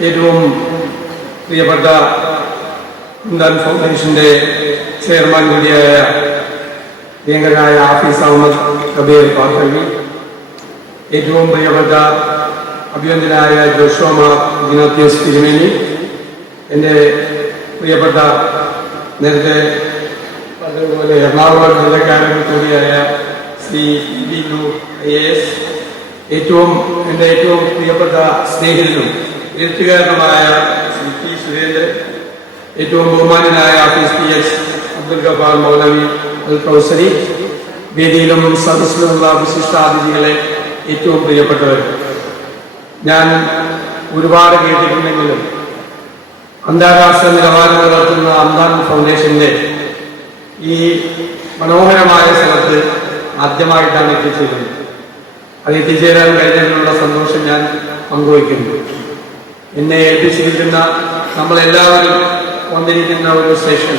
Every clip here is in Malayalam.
ഏറ്റവും പ്രിയപ്പെട്ട ഇന്ത്യൻ ഫൗണ്ടേഷന്റെ ചെയർമാൻ കൂടിയായ പ്രിയങ്കരനായ ഹാഫിസ് അഹമ്മദ് കബീർ പാർക്കവി, ഏറ്റവും പ്രിയപ്പെട്ട അഭിനന്ദനായ ജോഷോമ ഇഗ്നാത്യോസ് തിരുമേനി, എൻ്റെ പ്രിയപ്പെട്ട നേരത്തെ അതുപോലെ എറണാകുളം ജില്ലക്കാരൻ കൂടിയായ ശ്രീ ബിജു AS, എൻ്റെ ഏറ്റവും പ്രിയപ്പെട്ട സ്നേഹിതനും എഴുത്തുകാരനുമായ ശ്രീ P. സുരേന്ദ്രൻ, ഏറ്റവും ബഹുമാനനായ ഹാഫിസ് PH അബ്ദുൽ ഗഫാർ മൗലവി അൽ കൗസരി, വേദിയിലും സദസ്സിലുമുള്ള വിശിഷ്ടാതിഥികളെ, ഏറ്റവും പ്രിയപ്പെട്ടവർ, ഞാൻ ഒരുപാട് കേട്ടിട്ടുണ്ടെങ്കിലും അന്താരാഷ്ട്ര നിലവാരം പുലർത്തുന്ന അന്താൻ ഫൗണ്ടേഷന്റെ ഈ മനോഹരമായ സ്ഥലത്ത് ആദ്യമായിട്ടാണ് എത്തിച്ചേരുന്നത്. അത് എത്തിച്ചേരാൻ കഴിഞ്ഞതിനുള്ള സന്തോഷം ഞാൻ പങ്കുവയ്ക്കുന്നു. എന്നെ ഏൽപ്പിച്ചിരിക്കുന്ന നമ്മളെല്ലാവരും വന്നിരിക്കുന്ന ഒരു സെഷൻ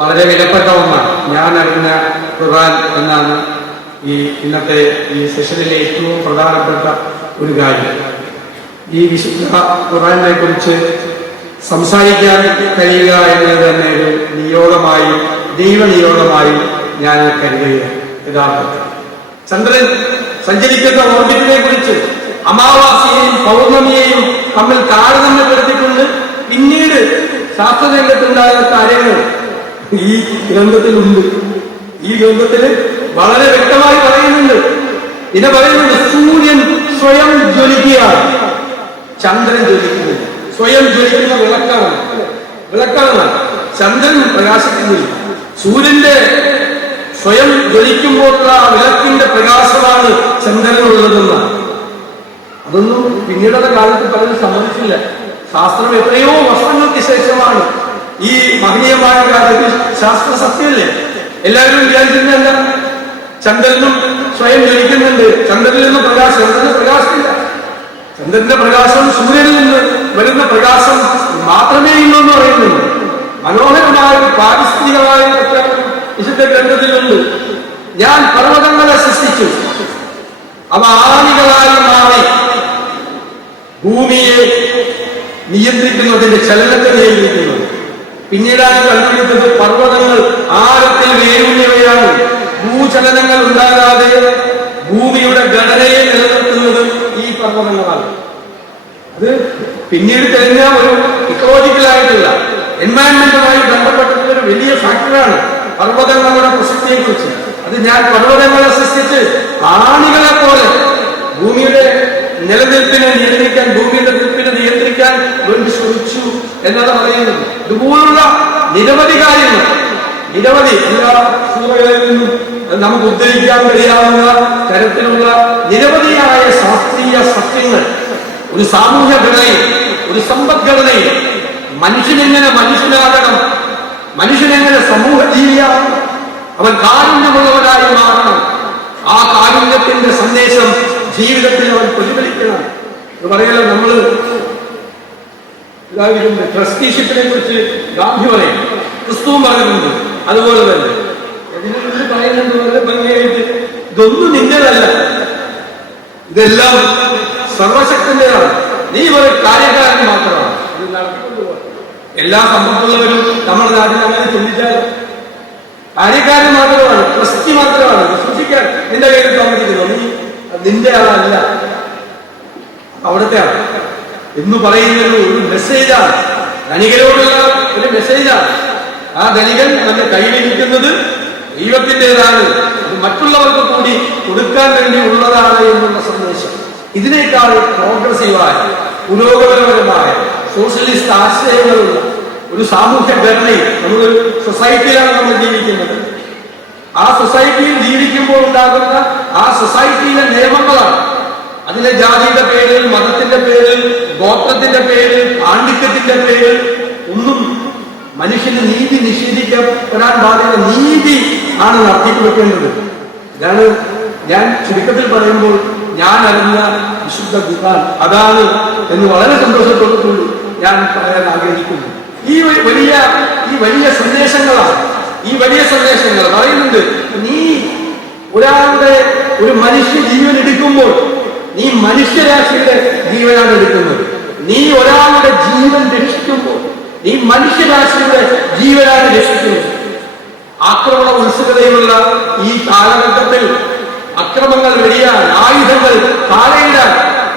വളരെ വിലപ്പെട്ട ഒന്നാണ്. ഞാൻ അറിയുന്ന ഖുർആൻ എന്നാണ് ഇന്നത്തെ ഈ സെഷനിലെ ഏറ്റവും പ്രധാനപ്പെട്ട ഒരു കാര്യം. ഈ വിശുദ്ധ ഖുർആനെ കുറിച്ച് സംസാരിക്കാൻ കഴിയുക എന്നത് തന്നെ ഒരു നിയോഗമായി, ദൈവനിയോഗമായി ഞാൻ കരുതുകയാണ്. യഥാർത്ഥത്തിൽ ചന്ദ്രൻ സഞ്ചരിക്കുന്ന ഓർബിറ്റിനെ കുറിച്ച് അമാവാസിയെയും പൗർണമിയെയും തമ്മിൽ താരതമ്യപ്പെടുത്തിക്കൊണ്ട് പിന്നീട് ശാസ്ത്രരംഗത്തുണ്ടായ കാര്യങ്ങൾ ഈ ഗ്രന്ഥത്തിലുണ്ട്. ഈ ഗ്രന്ഥത്തിൽ വളരെ വ്യക്തമായി പറയുന്നുണ്ട്. ഇത് പറയുന്നത് സൂര്യൻ സ്വയം ജ്വലിക്കുകയാണ്, ചന്ദ്രൻ ജ്വലിക്കുന്നില്ല. സ്വയം ജ്വലിക്കുന്ന വിളക്കാണ്. ചന്ദ്രൻ പ്രകാശിക്കുന്നില്ല. സൂര്യന്റെ സ്വയം ജ്വലിക്കുമ്പോഴുള്ള ആ വിളക്കിന്റെ പ്രകാശമാണ് ചന്ദ്രനുള്ളതെന്നാണ്. അതൊന്നും പിന്നീടുള്ള കാലത്ത് പലരും സമ്മതിച്ചില്ല. ശാസ്ത്രം എത്രയോ വർഷങ്ങൾക്ക് ശേഷമാണ് ഈ മഹനീയമായ കാര്യത്തിൽ ശാസ്ത്ര സത്യമല്ലേ. എല്ലാവരും വിചാരിച്ചിരുന്നല്ല ചന്ദ്രനും സ്വയം ജ്വലിക്കുന്നുണ്ട്, ചന്ദ്രനിൽ നിന്ന് പ്രകാശം, പ്രകാശമില്ല. ചന്ദ്രന്റെ പ്രകാശം സൂര്യനിൽ നിന്ന് വരുന്ന പ്രകാശം മാത്രമേ ഉള്ളൂ എന്ന് പറയുന്നുണ്ട്. മനോഹരമായ പാരിസ്ഥിതികമായ വിശുദ്ധ ഗ്രന്ഥത്തിലുണ്ട്. ഞാൻ പർവ്വതങ്ങളെ സൃഷ്ടിച്ചു, അവ ആണികളായി മാറി ഭൂമിയെ നിയന്ത്രിക്കുന്നതിന്റെ ചലനത്തെ നിയന്ത്രിക്കുന്നത്. പിന്നീടാണ് കണ്ടുപിടിച്ചത് പർവ്വതങ്ങൾ ആഴത്തിൽ വേരൂന്നിയവയാണ്. ഭൂചലനങ്ങൾ ഉണ്ടാകാതെ ഭൂമിയുടെ ഘടനയെ നിലനിർത്തുന്നത് ഈ പർവ്വതങ്ങളാണ്. അത് പിന്നീട് തെളിഞ്ഞ ഒരു ഇക്കോളജിക്കലായിട്ടുള്ള എൻവയൺമെന്റുമായി ബന്ധപ്പെട്ടിട്ടുള്ള ഒരു വലിയ ഫാക്ടറാണ് പർവ്വതങ്ങളുടെ പ്രസക്തിയെ കുറിച്ച്. അത് ഞാൻ പർവ്വതങ്ങളെ സൃഷ്ടിച്ച് ആണികളെ പോലെ ഭൂമിയുടെ നിലനിൽപ്പിനെ നിയന്ത്രിക്കാൻ, ഭൂമിയുടെ നിൽപ്പിനെ നിയന്ത്രിക്കാൻ വേണ്ടി ശ്രമിച്ചു എന്നാണ് പറയുന്നത്. ഇതുപോലുള്ള നിരവധി കാര്യങ്ങൾ, നിരവധി എല്ലാ സൂറകളിൽ നിന്നും നമുക്ക് ഉദ്ധരിക്കാൻ കഴിയാവുന്ന തരത്തിലുള്ള നിരവധിയായ ശാസ്ത്രീയ സത്യങ്ങൾ ഒരു സാമൂഹ്യ ഘടനയിൽ, ഒരു സമ്പദ്ഘടനയിൽ മനുഷ്യനെങ്ങനെ മനുഷ്യനാകണം, മനുഷ്യനെങ്ങനെ സമൂഹ ജീവിയാകണം, അവൻ കാരുണ്യമുള്ളവനായി മാറണം, ആ കാരുണ്യത്തിന്റെ സന്ദേശം ജീവിതത്തിൽ അവൻ പ്രതിഫലിക്കണം എന്ന് പറയല്ലോ. നമ്മൾ ട്രസ്റ്റിഷിപ്പിനെ കുറിച്ച് ഗാന്ധി പറയും, ക്രിസ്തുവും പറഞ്ഞിട്ടുണ്ട്. അതുപോലെ തന്നെ പറയുന്നുണ്ട് വളരെ ഭംഗിയായിട്ട്, ഇതൊന്നും നിന്റേതല്ല, ഇതെല്ലാം സർവശക്തന്റേതാണ്, നീ ഒരു കാര്യക്കാരൻ മാത്രമാണ്. ഇത് നടത്തിക്കൊണ്ടുപോകാം. എല്ലാ സമ്പത്തുള്ളവരും നമ്മുടെ നാട്ടിൽ അങ്ങനെ ചിന്തിച്ചാൽ കാര്യക്കാരൻ മാത്രമാണ്, ട്രസ്റ്റി മാത്രമാണ്, വിശ്വസിക്കാൻ നിന്റെ കയ്യിൽ താമസിക്കുന്നു, നീ നിന്റെ ആളല്ല, അവിടുത്തെ ആൾ എന്ന് പറയുന്നത് ഒരു മെസ്സേജാണ്, ധനികരോടുള്ള ഒരു മെസ്സേജാണ്. ആ ധനികൻ തന്റെ കയ്യിലിരിക്കുന്നത് ദൈവത്തിൻ്റെതാണ്, അത് മറ്റുള്ളവർക്ക് കൂടി കൊടുക്കാൻ വേണ്ടി ഉള്ളതാണ് എന്നുള്ള സന്ദേശം. ഇതിനേക്കാൾ പ്രോഗ്രസീവായ, പുരോഗമനപരമായ, സോഷ്യലിസ്റ്റ് ആശയങ്ങളുള്ള ഒരു സാമൂഹ്യ ഘടനയിൽ, നമ്മളൊരു സൊസൈറ്റിയിലാണ് നമ്മൾ ജീവിക്കുന്നത്. ആ സൊസൈറ്റിയിൽ ജീവിക്കുമ്പോൾ ഉണ്ടാകുന്ന ആ സൊസൈറ്റിയിലെ നിയമങ്ങളാണ്. അതിലെ ജാതിയുടെ പേരിൽ, മതത്തിന്റെ പേരിൽ, ഗോത്രത്തിന്റെ പേരിൽ, പാണ്ഡിത്യത്തിന്റെ പേരിൽ ഒന്നും മനുഷ്യന് നീതി നിഷേധിക്കപ്പെടാൻ പാടില്ല. നീതി ആണ് നടത്തിക്കൊടുക്കേണ്ടത്. ഇതാണ് ഞാൻ ചുരുക്കത്തിൽ പറയുമ്പോൾ ഞാൻ അറിഞ്ഞ വിശുദ്ധ ഖുർആൻ അതാണ് എന്ന് വളരെ സന്തോഷത്തോടുകൂടി ഞാൻ പറയാൻ ആഗ്രഹിക്കുന്നു. ഈ വലിയ സന്ദേശങ്ങളാണ്, ഈ വലിയ സന്ദേശങ്ങൾ പറയുന്നുണ്ട്. നീ ഒരു മനുഷ്യ ജീവൻ എടുക്കുമ്പോൾ നീ മനുഷ്യരാശിയുടെ ജീവനാണ് എടുക്കുന്നത്. നീ ഒരാളുടെ ജീവൻ രക്ഷിക്കുമ്പോൾ നീ മനുഷ്യരാശിയുടെ ജീവനാണ് രക്ഷിക്കുന്നത്. ആക്രമണ ഉത്സുകതയുള്ള ഈ കാലഘട്ടത്തിൽ അക്രമങ്ങൾ വെടിയാൻ, ആയുധങ്ങൾ താഴെയിടാൻ,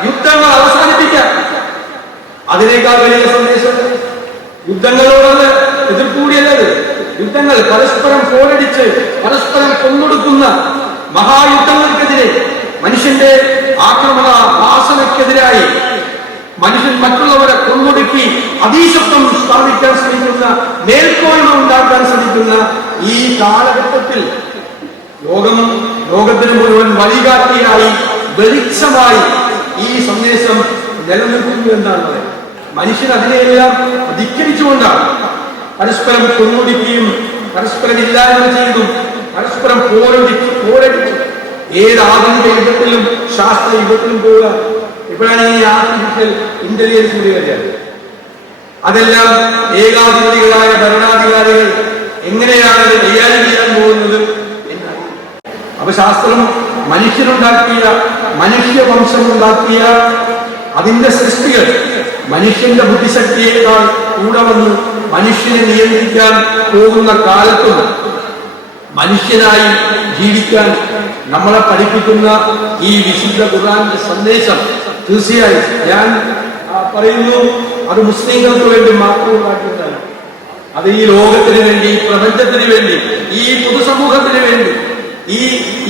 യുദ്ധങ്ങൾ അവസാനിപ്പിക്കാൻ, അതിനേക്കാൾ വലിയ സന്ദേശം യുദ്ധങ്ങളോടൊന്ന് എതിർക്കൂടിയല്ലത്. യുദ്ധങ്ങൾ പരസ്പരം പോരടിച്ച് പരസ്പരം കൊന്നൊടുക്കുന്ന മഹായുദ്ധങ്ങൾക്കെതിരെ, മനുഷ്യന്റെ ആക്രമണ വാസനയ്ക്കെതിരായി, മനുഷ്യൻ മറ്റുള്ളവരെ കൊന്നൊടുക്കി അതീശത്വം സ്ഥാപിക്കാൻ ശ്രമിക്കുന്ന, മേൽക്കോയ്മ ഉണ്ടാക്കാൻ ശ്രമിക്കുന്ന ഈ കാലഘട്ടത്തിൽ ലോകത്തിന് മുഴുവൻ വഴികാട്ടിയായി, വെളിച്ചമായി ഈ സന്ദേശം നിലനിൽക്കുന്നു എന്നാണ് പറയുന്നത്. മനുഷ്യൻ അതിനെയെല്ലാം ധിക്കരിച്ചുകൊണ്ടാണ് പരസ്പരം കൊന്നൊടുക്കിയും പരസ്പരം ഇല്ലായ്മ ചെയ്തും പരസ്പരം പോരടിച്ചു ഏത് ആധുനിക യുഗത്തിലും ശാസ്ത്ര യുഗത്തിലും പോവുക. ഇപ്പോഴാണ് ഈ ആർട്ടിഫിഷ്യൽ ഇന്റലിജൻസ് വരികയാണ്. അതെല്ലാം ഏകാധിപതികളായ ഭരണാധികാരികൾ എങ്ങനെയാണ് അത് കൈകാര്യം ചെയ്യാൻ പോകുന്നത് എന്നാണ്. അപ്പൊ ശാസ്ത്രം മനുഷ്യനുണ്ടാക്കിയ, മനുഷ്യവംശമുണ്ടാക്കിയ അതിന്റെ സൃഷ്ടികൾ മനുഷ്യന്റെ ബുദ്ധിശക്തിയേക്കാൾ കൂടെ വന്ന് മനുഷ്യനെ നിയന്ത്രിക്കാൻ പോകുന്ന കാലത്തും മനുഷ്യനായി ജീവിക്കാൻ നമ്മളെ പഠിപ്പിക്കുന്ന ഈ വിശുദ്ധ ഖുർആന്റെ സന്ദേശം തീർച്ചയായും ഞാൻ പറയുന്നു, അത് മുസ്ലിങ്ങൾക്ക് വേണ്ടി മാത്രം ഉണ്ടാക്കിയതല്ല. അത് ഈ ലോകത്തിന് വേണ്ടി, ഈ പ്രപഞ്ചത്തിന് വേണ്ടി, ഈ പൊതുസമൂഹത്തിന് വേണ്ടി,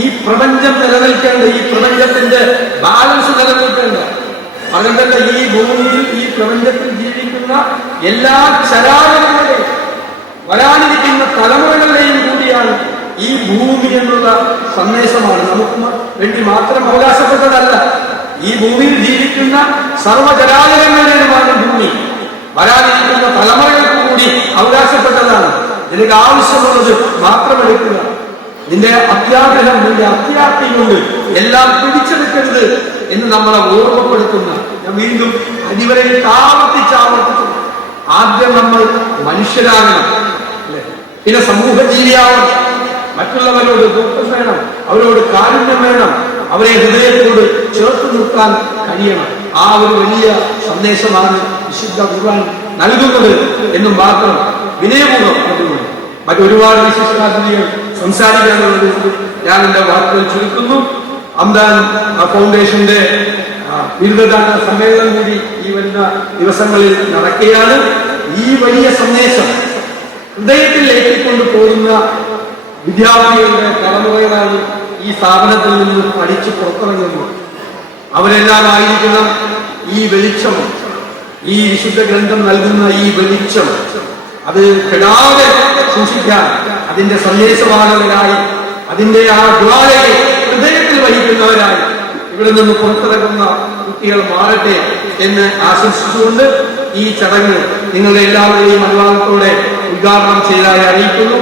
ഈ പ്രപഞ്ചം നിലനിൽക്കേണ്ട, ഈ പ്രപഞ്ചത്തിന്റെ ബാലൻസ് നിലനിൽക്കേണ്ട, അതുകൊണ്ടല്ല ഈ ഭൂമിയിൽ, ഈ പ്രപഞ്ചത്തിൽ ജീവിക്കുന്ന എല്ലാ ചരാചരങ്ങളുടെയും വരാനിരിക്കുന്ന തലമുറകളുടെയും കൂടിയാണ് ഈ ഭൂമി എന്നുള്ള സന്ദേശമാണ്. നമുക്ക് വേണ്ടി മാത്രം അവകാശപ്പെട്ടതല്ല. ഈ ഭൂമിയിൽ ജീവിക്കുന്ന സർവ്വചരാചരങ്ങളുടേതുമാണ് ഭൂമി. വരാനിരിക്കുന്ന തലമുറകൾക്ക് കൂടി അവകാശപ്പെട്ടതാണ്. നിനക്ക് ആവശ്യമുള്ളത് മാത്രം എടുക്കുക. നിന്റെ അത്യാഗ്രഹം, നിന്റെ അത്യാർത്തി കൊണ്ട് എല്ലാം പിടിച്ചെടുക്കരുത് എന്ന് നമ്മളെ ഓർമ്മപ്പെടുത്തുന്ന, ഞാൻ വീണ്ടും അടിവരയിൽ ആവർത്തിച്ചു ആദ്യം നമ്മൾ മനുഷ്യരാകണം, അല്ലെ? പിന്നെ സമൂഹ ജീവിയാവണം. മറ്റുള്ളവരോട് ദുഃഖം വേണം, അവരോട് കാരുണ്യം വേണം, അവരെ ഹൃദയത്തോട് ചേർത്ത് നിർത്താൻ കഴിയണം. ആ ഒരു വലിയ സന്ദേശമാണ് വിശുദ്ധ ഖുർആൻ നൽകുന്നത് എന്നും മാത്രം വിനയപൂർവ്വം നൽകുന്നു. മറ്റൊരുപാട് വിശിഷ്ടാതിഥികൾ സംസാരിക്കാനുള്ളത് ഞാൻ എന്റെ വാക്കുകൾ ചുരുക്കുന്നു. അംദാൻ ഫൗണ്ടേഷന്റെ ബിരുദദാന സമ്മേളനം കൂടി ഈ വരുന്ന ദിവസങ്ങളിൽ നടക്കുകയാണ്. ഈ വലിയ സന്ദേശം ഹൃദയത്തിൽ ഏറ്റിക്കൊണ്ട് പോകുന്ന വിദ്യാർത്ഥികളുടെ തലമുറകളാണ് ഈ സ്ഥാപനത്തിൽ നിന്ന് പഠിച്ച് പുറത്തിറങ്ങുന്നത്. അവരെല്ലാം ആയിരിക്കണം ഈ വെളിച്ചം, ഈ വിശുദ്ധ ഗ്രന്ഥം നൽകുന്ന ഈ വെളിച്ചം അത് കെടാതെ സൂക്ഷിക്കാൻ, അതിന്റെ സന്ദേശവാഹകരായി, അതിന്റെ ആ ജ്വാലയെ ഹൃദയത്തിൽ വഹിക്കുന്നവരായി ഇവിടെ നിന്ന് പുറത്തിറങ്ങുന്ന കുട്ടികൾ മാറട്ടെ എന്ന് ആശംസിച്ചുകൊണ്ട് ഈ ചടങ്ങ് നിങ്ങളുടെ എല്ലാവരുടെയും അനുവാദത്തോടെ ഉദ്ഘാടനം ചെയ്തതായി അറിയിക്കുന്നു.